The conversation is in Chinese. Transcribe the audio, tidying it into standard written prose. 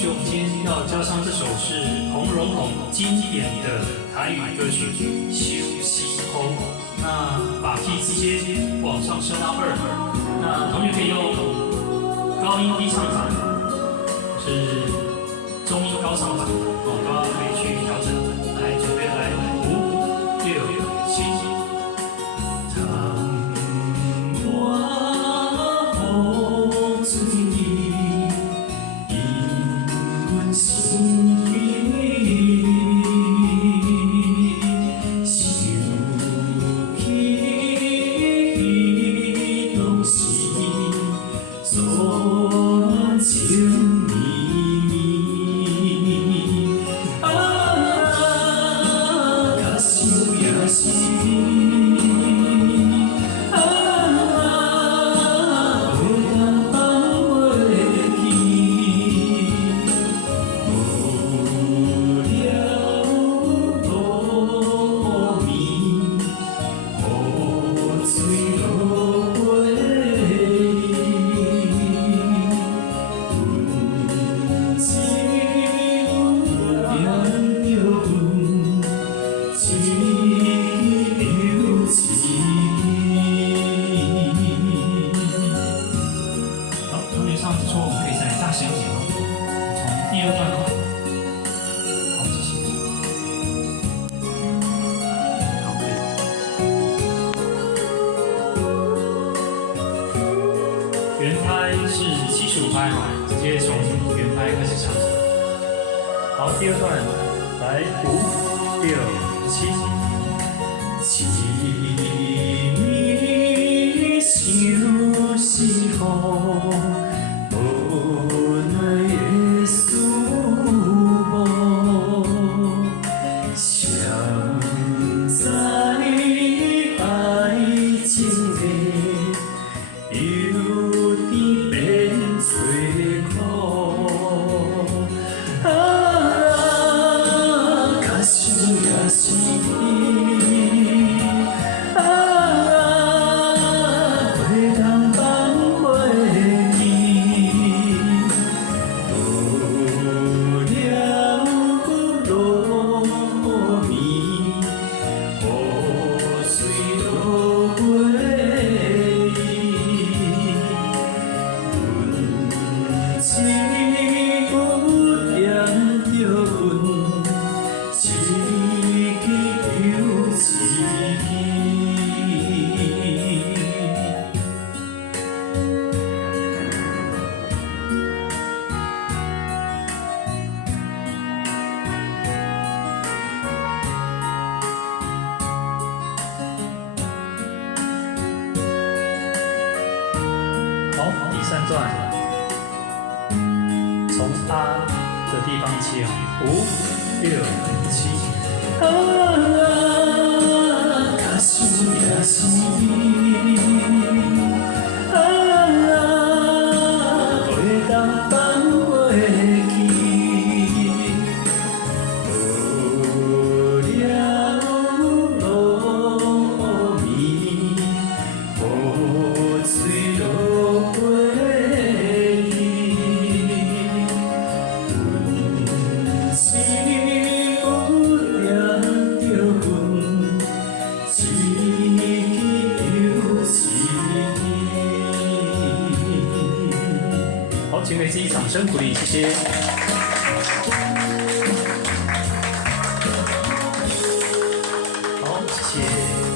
许我们今天要教唱这首是洪荣宏经典的台语歌曲《休息后》。那把 key 直接往上升到2，那同学可以用高音低唱法，是中音高唱法，都要可以去调整。来，准备来，5、6、7。 唱不错，我们可以再大声一点哦。从第2段哦。好，谢谢。好，可以。原拍是75拍哈，直接从原拍开始唱。好，第2段，来5、6、7。 休息后。 好，第3段，从啊的地方切啊，5、6、7。可惜也是袂当放袂记，无聊落眠，雨水落。 好，请给自己掌声鼓励，谢谢。好，谢谢。